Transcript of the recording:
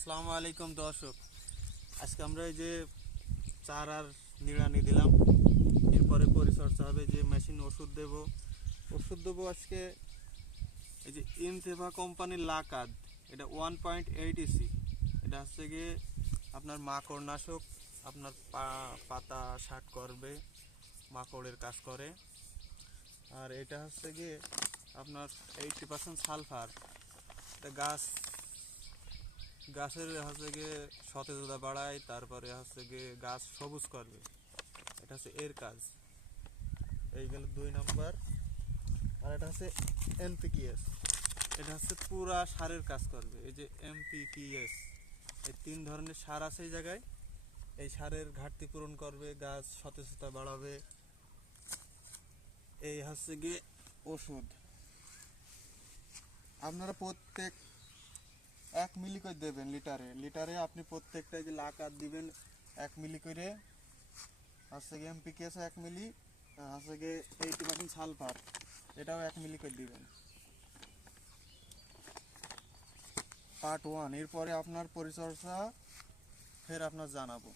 আসসালামু আলাইকুম দর্শক। আজকে আমরা এই যে চারার নিড়ানি দিলাম, এরপরে পরিচর্যা হবে, যে মেশিন ওষুধ দেবো আজকে। এই যে ইনতেভা কোম্পানির লাকাদ, এটা 1.8 ইসি। এটা হচ্ছে গিয়ে আপনার মাকড় নাশক, আপনার পাতা শাট করবে, মাকড়ের কাজ করে। আর এটা হচ্ছে গিয়ে আপনার 80% সালফার। এটা গাছের হচ্ছে গিয়ে সতেজতা বাড়ায়, তারপরে হচ্ছে গিয়ে গাছ সবুজ করবে। এটা হচ্ছে এর কাজ। এই গেল 2 নম্বর। আর এটা হচ্ছে এনপিকেএস, এটা হচ্ছে পুরা সারের কাজ করবে। এই যে এমপিকেএস, এই 3 ধরনের সার আছে এই জায়গায়। এই সারের ঘাটতি পূরণ করবে, গাছ সতেজতা বাড়াবে। এই হচ্ছে গিয়ে ওষুধ। আপনারা প্রত্যেক 1 মিলি করে দেবেন লিটারে লিটারে। আপনি প্রত্যেকটাই যে লাকাদ দিবেন 1 মিলি করে। হচ্ছে গিয়ে এমপিকেএস 1 মিলি, হচ্ছে গিয়ে 80% সালফার, এটাও 1 মিলি করে দিবেন। পার্ট 1। এরপরে আপনার পরিচর্যা ফের আপনার জানাবো।